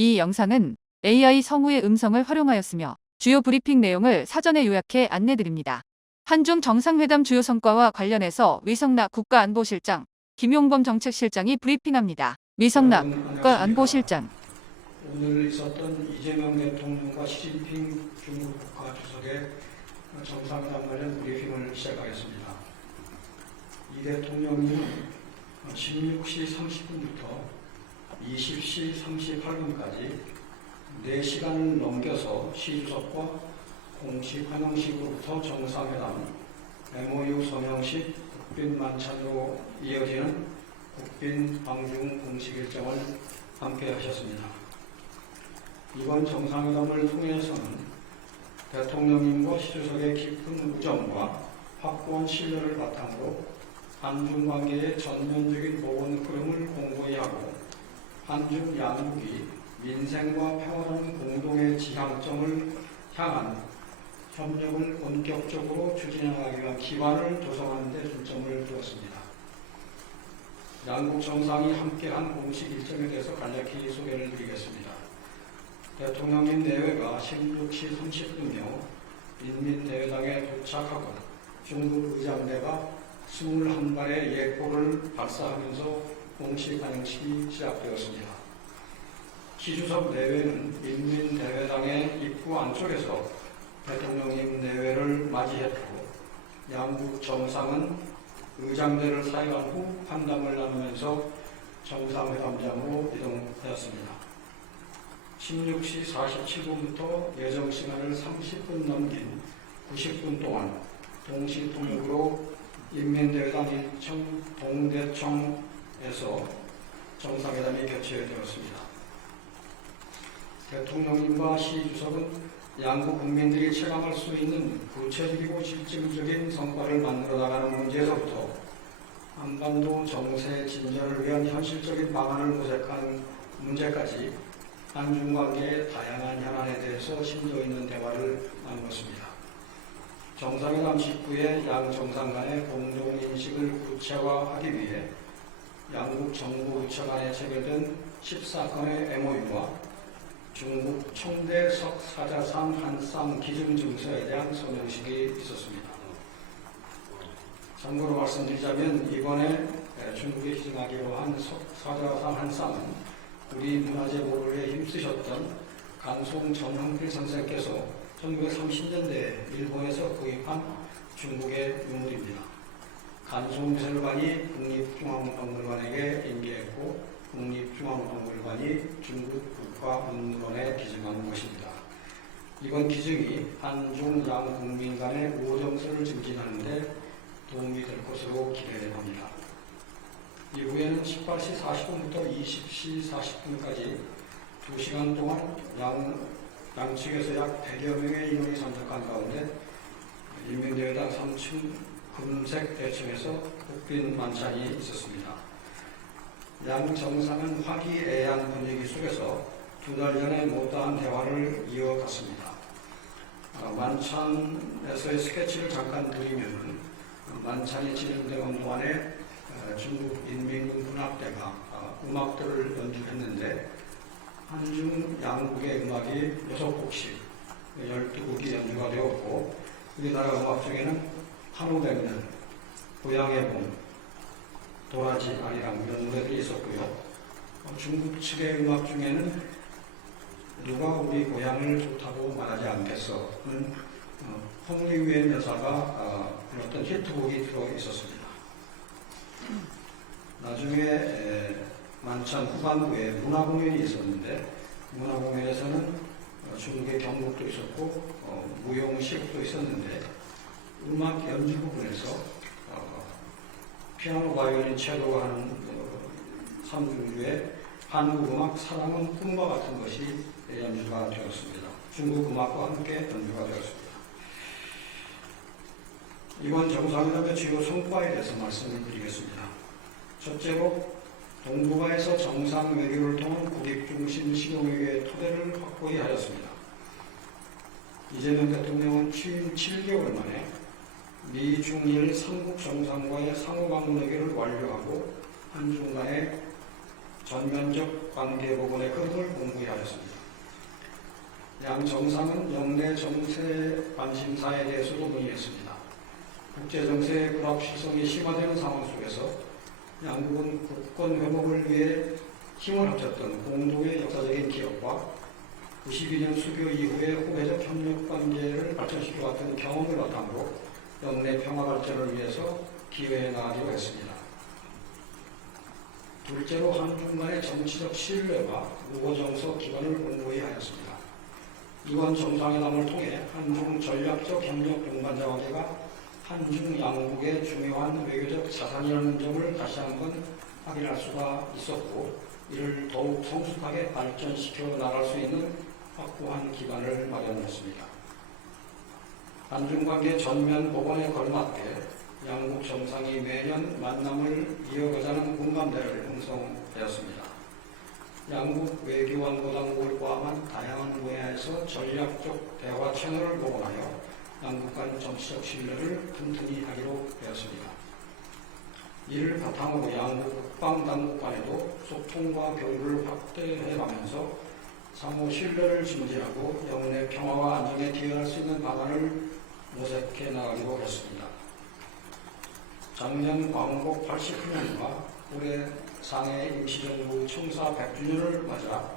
이 영상은 AI 성우의 음성을 활용하였으며 주요 브리핑 내용을 사전에 요약해 안내드립니다. 한중 정상회담 주요 성과와 관련해서 위성락 국가안보실장, 김용범 정책실장이 브리핑합니다. 위성락 국가안보실장. 오늘 있었던 이재명 대통령과 시진핑 중국 국가주석의 정상회담 관련 브리핑을 시작하겠습니다. 이 대통령님은 16시 30분부터 20시 38분까지 4시간을 넘겨서 시 주석과 공식 환영식으로부터 정상회담, MOU 서명식, 국빈 만찬으로 이어지는 국빈 방중 공식 일정을 함께 하셨습니다. 이번 정상회담을 통해서는 대통령님과 시 주석의 깊은 우정과 확고한 신뢰를 바탕으로 한중 관계의 전면적인 보건 흐름을 공고히 하고 한중 양국이 민생과 평화로운 공동의 지향점을 향한 협력을 본격적으로 추진하기 위한 기반을 조성하는 데 중점을 두었습니다. 양국 정상이 함께한 공식 일정에 대해서 간략히 소개를 드리겠습니다. 대통령님 내외가 16시 30분경 인민대회당에 도착하고 중국 의장대가 21발의 예포를 발사하면서 공식 환영식이 시작되었습니다. 시 주석 내외는 인민대회당의 입구 안쪽에서 대통령님 내외를 맞이했고 양국 정상은 의장대를 사용한 후 환담을 나누면서 정상회담장으로 이동하였습니다. 16시 47분부터 예정 시간을 30분 넘긴 90분 동안 동시 통역으로 인민대회당 1층 동대청에서 정상회담이 개최되었습니다. 대통령님과 시 주석은 양국 국민들이 체감할 수 있는 구체적이고 실질적인 성과를 만들어 나가는 문제에서부터 한반도 정세 진전을 위한 현실적인 방안을 모색하는 문제까지 한중 관계의 다양한 현안에 대해서 심도 있는 대화를 나누었습니다. 정상회담 직후에 양 정상 간의 공동인식을 구체화하기 위해 양국 정부 부처 간에 체결된 14건의 MOU와 중국 청대석 사자상 한쌍 기준증서에 대한 서명식이 있었습니다. 참고로 말씀드리자면 이번에 중국에 기증하기로 한 사자상 한쌍은 우리 문화재 보호에 힘쓰셨던 간송 정한필 선생께서 1930년대에 일본에서 구입한 중국의 유물입니다. 간송미술관이 국립중앙박물관에게 인계했고 국립중앙박물관이 중국 국가문물원에 기증한 것입니다. 이번 기증이 한중 양 국민 간의 우호정서를 증진하는 데 도움이 될 것으로 기대합니다. 이후에는 18시 40분부터 20시 40분까지 2시간 동안 양측에서 약 100여 명의 인원이 참석한 가운데 인민대회당 3층 금색 대청에서 국빈 만찬이 있었습니다. 양 정상은 화기애애한 분위기 속에서 2달 전에 못다한 대화를 이어갔습니다. 만찬에서의 스케치를 잠깐 드리면 만찬이 진행되는 동안에 중국 인민군 군악대가 음악들을 연주했는데 한중 양국의 음악이 6곡씩 12곡이 연주가 되었고 우리나라 음악 중에는 한우백년, 고향의 봄, 도라지 아리랑 이런 노래들이 있었고요. 중국 측의 음악 중에는 누가 우리 고향을 좋다고 말하지 않겠어는 홍리우의 여사가 불렀던 히트곡이 들어 있었습니다. 나중에 만찬 후반부에 문화공연이 있었는데 문화공연에서는 중국의 경곡도 있었고 무용시국도 있었는데 음악 연주 부분에서 피아노, 바이올린, 첼로가 하는 3중주의 한국 음악 사랑은 꿈과 같은 것이 연주가 되었습니다. 중국 음악과 함께 연주가 되었습니다. 이번 정상회담의 주요 성과에 대해서 말씀을 드리겠습니다. 첫째로 동북아에서 정상 외교를 통한 국익중심 실용외교의 토대를 확고히 하였습니다. 이재명 대통령은 취임 7개월 만에 미, 중일, 삼국 정상과의 상호방문 외교를 완료하고 한중 간의 전면적 관계 부분의 흐름을 공부하였습니다. 양 정상은 영내 정세 관심사에 대해서도 논의했습니다. 국제정세의 불확실성이 심화되는 상황 속에서 양국은 국권 회복을 위해 힘을 합쳤던 공동의 역사적인 기억과 92년 수교 이후의 호혜적 협력 관계를 발전시켜왔던 경험을 바탕으로 영내 평화 발전을 위해서 기여해 나가기로 했습니다. 둘째로 한중 간의 정치적 신뢰와 우호정서 기반을 공고히 하였습니다. 이번 정상회담을 통해 한중 전략적 협력 동반자 관계가 한중 양국의 중요한 외교적 자산이라는 점을 다시 한번 확인할 수가 있었고, 이를 더욱 성숙하게 발전시켜 나갈 수 있는 확고한 기반을 마련했습니다. 한중관계 전면 복원에 걸맞게 양국 정상이 매년 만남을 이어가자는 공감대를 형성되었습니다. 양국 외교안보당국을 포함한 다양한 분야에서 전략적 대화 채널을 복원하여 양국 간 정치적 신뢰를 튼튼히 하기로 되었습니다. 이를 바탕으로 양국 국방당국 간에도 소통과 교류를 확대해가면서 상호 신뢰를 증진하고 영내 평화와 안정에 기여할 수 있는 방안을 모색해 나가기로 했습니다. 작년 광복 80주년과 올해 상해 임시정부 청사 100주년을 맞아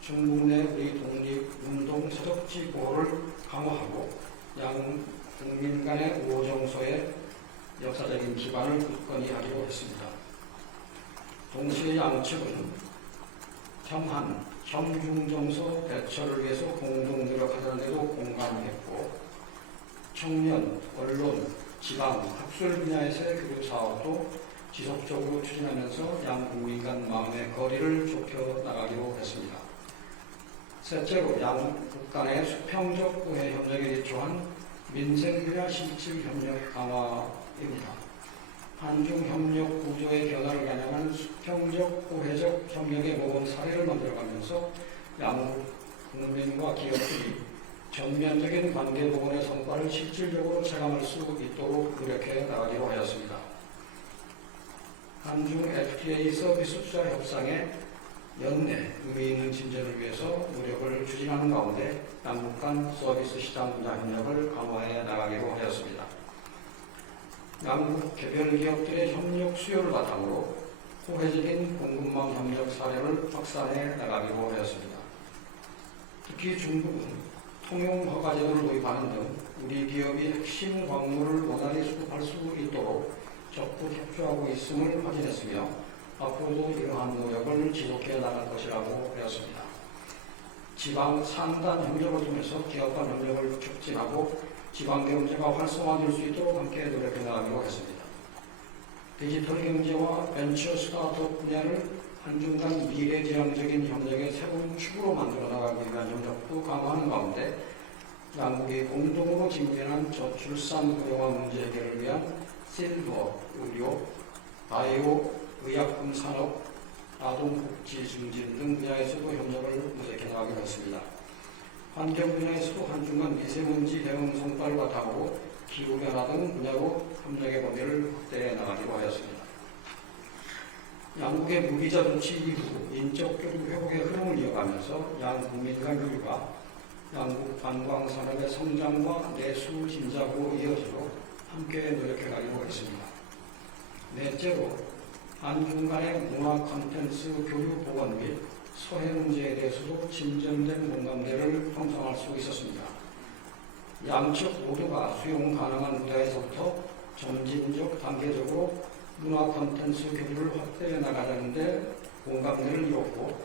중국 내 우리 독립운동 서적지 보호를 강화하고 양 국민 간의 우호정서에 역사적인 기반을 굳건히 하기로 했습니다. 동시에 양측은 평한, 현중정서 대처를 위해서 공동 노력하자는 데도 공감했고, 청년, 언론, 지방, 학술 분야에서의 교류 사업도 지속적으로 추진하면서 양 국민 간 마음의 거리를 좁혀 나가기로 했습니다. 셋째로 양국 간의 수평적 우회 협력에 기초한 민생 분야 실질 협력 강화입니다. 한중 협력 구조의 변화를 겨냥한 수평적 우회적 협력의 모범 사례를 만들어가면서 양국 국민과 기업들이 전면적인 관계 복원의 성과를 실질적으로 체감할 수 있도록 노력해 나가기로 하였습니다. 한중 FTA 서비스 투자 협상의 연내 의미 있는 진전을 위해서 노력을 추진하는 가운데 양국 간 서비스 시장 분야 협력을 강화해 나가기로 하였습니다. 양국 개별 기업들의 협력 수요를 바탕으로 호혜적인 공급망 협력 사례를 확산해 나가기로 하였습니다. 특히 중국은 통용 허가 제도를 도입하는 등 우리 기업이 핵심 광물을 원활히 수급할 수 있도록 적극 협조하고 있음을 확인했으며 앞으로도 이러한 노력을 지속해 나갈 것이라고 하였습니다. 지방 상단 협력을 통해서 기업 간 협력을 촉진하고 지방 경제가 활성화될 수 있도록 함께 노력해 나가기로 했습니다. 디지털 경제와 벤처 스타트업 분야를 한중 간 미래지향적인 협력의 새로운 축으로 만들어 나가기 위한 협력도 강화하는 가운데 양국이 공동으로 직면한 저출산 고령화 문제 해결을 위한 실버, 의료, 바이오, 의약품 산업, 아동복지 증진 등 분야에서도 협력을 모색해 나가기로 했습니다. 환경 분야에서도 한중 간 미세먼지 대응 성과를 바탕으로 기후변화 등 분야로 협력의 범위를 확대해 나가기로 하였습니다. 양국의 무비자 조치 이후 인적 교류 회복의 흐름을 이어가면서 양 국민 간 교류가 양국 관광 산업의 성장과 내수 진작으로 이어지도록 함께 노력해 가기로 했습니다. 넷째로 한중 간의 문화 콘텐츠 교류 보건 및 소외 문제에 대해서도 진전된 공감대를 형성할 수 있었습니다. 양측 모두가 수용 가능한 무대에서부터 점진적 단계적으로 문화 콘텐츠 교류를 확대해 나가자는 데 공감대를 이뤘고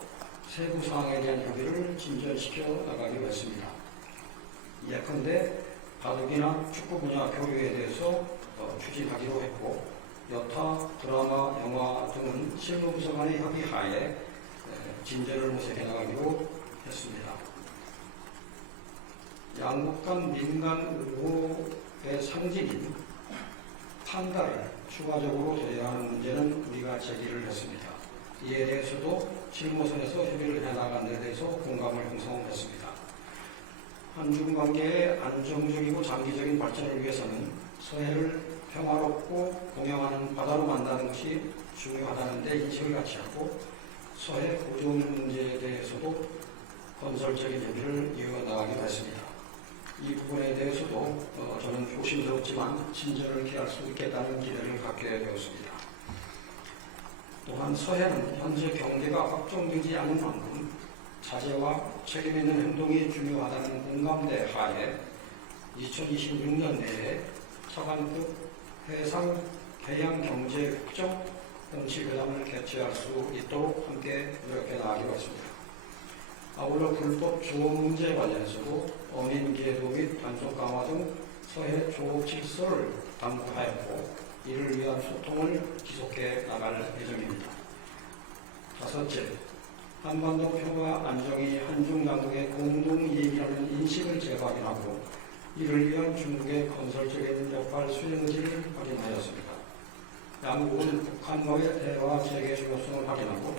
세부 사항에 대한 협의를 진전시켜 나가기로 했습니다. 예컨대 바둑이나 축구 분야 교류에 대해서 추진하기로 했고, 여타 드라마, 영화 등은 실무부서 간의 협의하에 진전을 모색해 나가기로 했습니다. 양국 간 민간 의료의 상징인 판다를 추가적으로 제외하는 문제는 우리가 제기를 했습니다. 이에 대해서도 실무선에서 협의를 해나가는 데 대해서 공감을 형성했습니다. 한중 관계의 안정적이고 장기적인 발전을 위해서는 서해를 평화롭고 공영하는 바다로 만드는 것이 중요하다는 데 인식을 같이 하고, 서해 구조물 문제에 대해서도 건설적인 협의를 이어나가기로 했습니다. 이 부분에 대해서도 저는 조심스럽지만 진전을 기할 수 있겠다는 기대를 갖게 되었습니다. 또한 서해는 현재 경계가 확정되지 않은 만큼 자제와 책임 있는 행동이 중요하다는 공감대 하에 2026년 내에 차관급 해양경제협정 공시회담을 개최할 수 있도록 함께 노력해 나가기로 했습니다. 아울러 불법 조업 문제 관련해서도 어민기회도 및 단속 강화 등 서해 조업 질서를 당부하였고 이를 위한 소통을 지속해 나갈 예정입니다. 다섯째, 한반도 평화 안정이 한중 양국의 공동 이익이라는 인식을 재확인하고 이를 위한 중국의 건설적인 역할 수행 의지를 확인하였습니다. 양국은 북한과의 대화 재개 중요성을 확인하고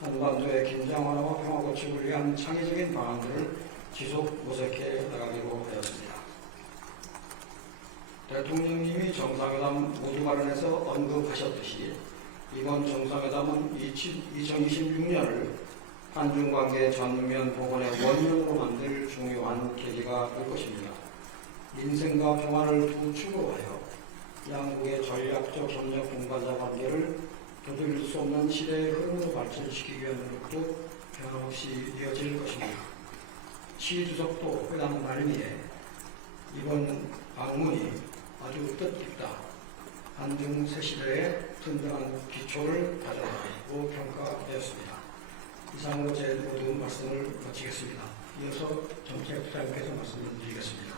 한반도의 긴장 완화와 평화 구축을 위한 창의적인 방안들을 지속 모색해 나가기로 하였습니다. 대통령님이 정상회담 모두 발언에서 언급하셨듯이 이번 정상회담은 2026년을 한중관계 전면 복원의 원년으로 만들 중요한 계기가 될 것입니다. 민생과 평화를 두 축으로 하여 양국의 전략적 협력 공간자 관계를 도저히 수 없는 시대의 흐름으로 발전시키기 위한 노력도 변함없이 이어질 것입니다. 시 주석도 회담 말미에 이번 방문이 아주 뜻깊다. 한중 새 시대의 든든한 기초를 다져나가고 평가되었습니다. 이상으로 제 모든 말씀을 마치겠습니다. 이어서 정책부장님께서 말씀을 드리겠습니다.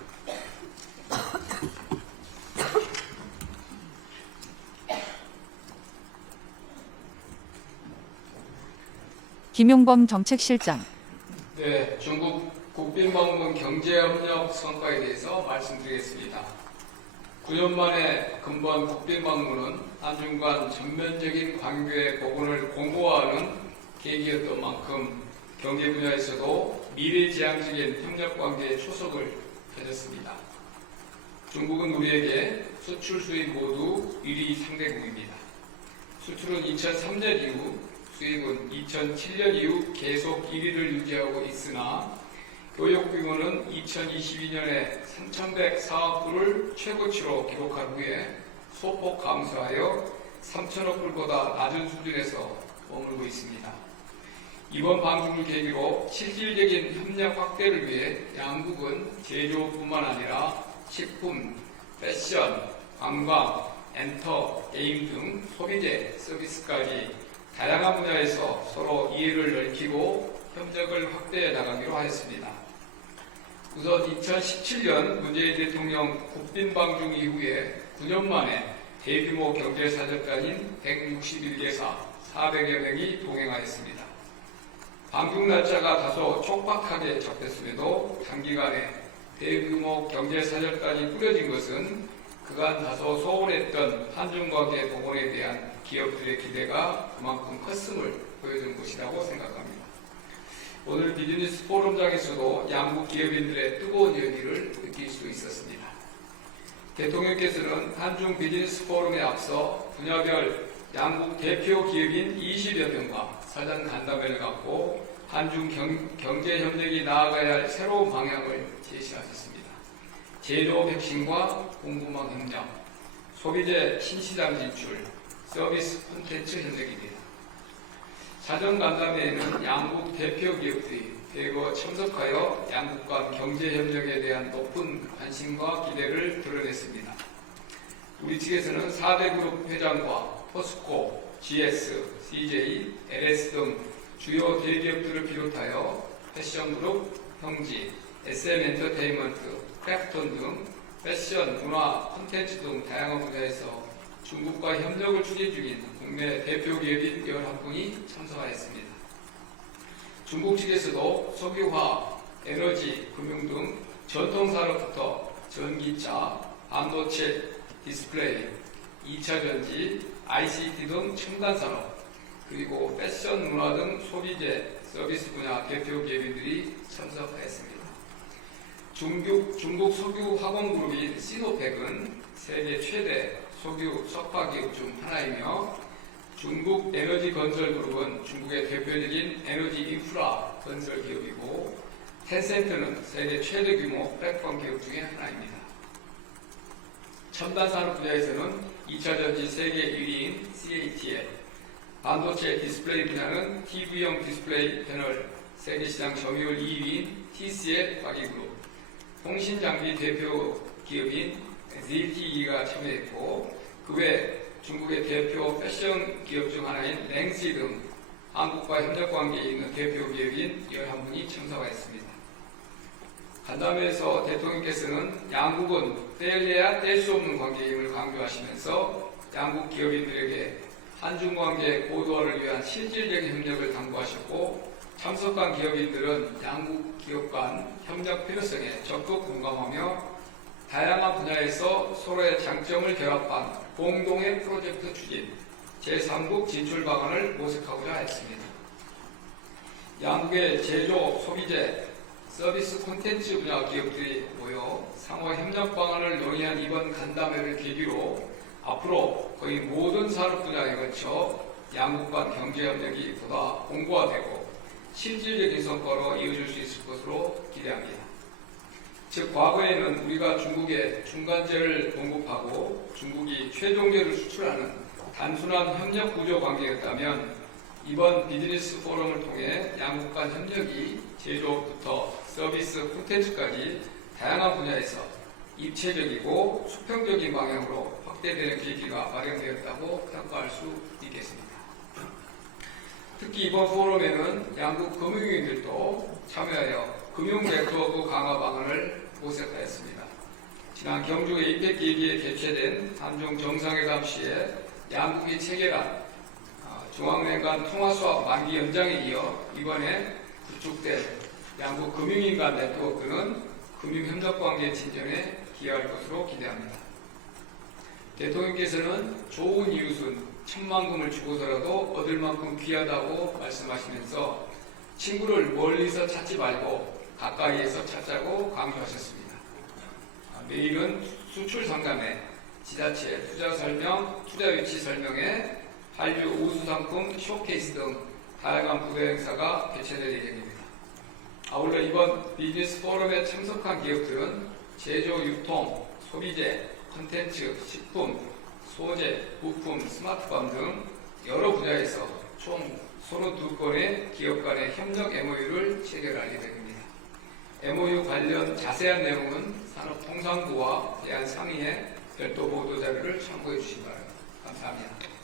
김용범 정책실장. 네, 중국 국빈방문 경제협력 성과에 대해서 말씀드리겠습니다. 9년 만에 근본 국빈방문은 한중 간 전면적인 관계 복원을 공고화하는 계기였던 만큼 경제 분야에서도 미래지향적인 협력관계의 초석을 펴졌습니다. 중국은 우리에게 수출 수입 모두 1위 상대국입니다. 수출은 2003년 이후, 수입은 2007년 이후 계속 1위를 유지하고 있으나 교역 규모는 2022년에 3,104억 불을 최고치로 기록한 후에 소폭 감소하여 3천억 불보다 낮은 수준에서 머물고 있습니다. 이번 방중을 계기로 실질적인 협력 확대를 위해 양국은 제조뿐만 아니라 식품, 패션, 관광, 엔터, 게임 등 소비재, 서비스까지 다양한 분야에서 서로 이해를 넓히고 협력을 확대해 나가기로 하였습니다. 우선 2017년 문재인 대통령 국빈방중 이후에 9년 만에 대규모 경제사절단인 161개사 400여 명이 동행하였습니다. 방중 날짜가 다소 촉박하게 잡혔음에도 단기간에 대규모 경제사절단이 꾸려진 것은 그간 다소 소홀했던 한중관계 복원에 대한 기업들의 기대가 그만큼 컸음을 보여준 것이라고 생각합니다. 오늘 비즈니스 포럼장에서도 양국 기업인들의 뜨거운 열기를 느낄 수 있었습니다. 대통령께서는 한중 비즈니스 포럼에 앞서 분야별 양국 대표 기업인 20여 명과 사전 간담회를 갖고 한중 경제 협력이 나아가야 할 새로운 방향을 제시하셨습니다. 제조업 혁신과 공급망 협력, 소비재 신시장 진출, 서비스 콘텐츠 협력입니다. 사전 간담회에는 양국 대표 기업들이 대거 참석하여 양국 간 경제 협력에 대한 높은 관심과 기대를 드러냈습니다. 우리 측에서는 4대 그룹 회장과 포스코, GS, CJ, LS 등 주요 대기업들을 비롯하여 패션그룹, 형지, SM 엔터테인먼트, 크래프톤 등 패션, 문화, 콘텐츠 등 다양한 분야에서 중국과 협력을 추진 중인 국내 대표 기업인 11분이 참석하였습니다. 중국 측에서도 석유화, 에너지, 금융 등 전통산업부터 전기차, 반도체, 디스플레이, 2차전지, ICT 등 첨단산업, 그리고 패션, 문화 등 소비재, 서비스 분야 대표 기업인들이 참석하였습니다. 중국 석유 화공그룹인 시노펙은 세계 최대 석유 석화기업 중 하나이며 중국 에너지 건설 그룹은 중국의 대표적인 에너지 인프라 건설 기업이고, 텐센트는 세계 최대 규모 플랫폼 기업 중에 하나입니다. 첨단 산업 분야에서는 2차 전지 세계 1위인 CATL, 반도체 디스플레이 분야는 TV형 디스플레이 패널 세계 시장 점유율 2위인 TCL 화기그룹, 통신 장비 대표 기업인 ZTE가 참여했고, 그 외 중국의 대표 패션 기업 중 하나인 랭시 등 한국과 협력 관계에 있는 대표 기업인 11분이 참석하였습니다. 간담회에서 대통령께서는 양국은 떼려야 뗄 수 없는 관계임을 강조하시면서 양국 기업인들에게 한중 관계 고도화를 위한 실질적인 협력을 당부하셨고, 참석한 기업인들은 양국 기업 간 협력 필요성에 적극 공감하며 다양한 분야에서 서로의 장점을 결합한 공동의 프로젝트 추진, 제3국 진출 방안을 모색하고자 했습니다. 양국의 제조, 소비재, 서비스 콘텐츠 분야 기업들이 모여 상호 협력 방안을 논의한 이번 간담회를 계기로 앞으로 거의 모든 산업 분야에 걸쳐 양국 간 경제 협력이 보다 공고화되고 실질적인 성과로 이어질 수 있을 것으로 기대합니다. 즉, 과거에는 우리가 중국에 중간재를 공급하고 중국이 최종재를 수출하는 단순한 협력 구조 관계였다면, 이번 비즈니스 포럼을 통해 양국 간 협력이 제조부터 서비스 콘텐츠까지 다양한 분야에서 입체적이고 수평적인 방향으로 확대되는 계기가 마련되었다고 평가할 수 있겠습니다. 특히 이번 포럼에는 양국 금융위원들도 참여하여 금융 네트워크 강화 방안을 모색하였습니다. 지난 경주 에이펙 기기에 개최된 한중 정상회담 시에 양국이 체결한 중앙은행 간 통화수합 만기 연장에 이어 이번에 구축된 양국 금융인 간 네트워크는 금융협력 관계 진전에 기여할 것으로 기대합니다. 대통령께서는 좋은 이웃은 천만금을 주고서라도 얻을 만큼 귀하다고 말씀하시면서 친구를 멀리서 찾지 말고 가까이에서 찾자고 강조하셨습니다. 내일은 수출 상담회, 지자체 투자 설명, 투자 위치 설명회, 한류 우수 상품 쇼케이스 등 다양한 부대 행사가 개최될 예정입니다. 아울러 이번 비즈니스 포럼에 참석한 기업들은 제조, 유통, 소비재, 콘텐츠, 식품, 소재, 부품, 스마트팜 등 여러 분야에서 총 32건의 기업 간의 협력 MOU를 체결할 예정입니다. MOU 관련 자세한 내용은 산업통상부와 대한상의회 별도 보도자료를 참고해 주시기 바랍니다. 감사합니다.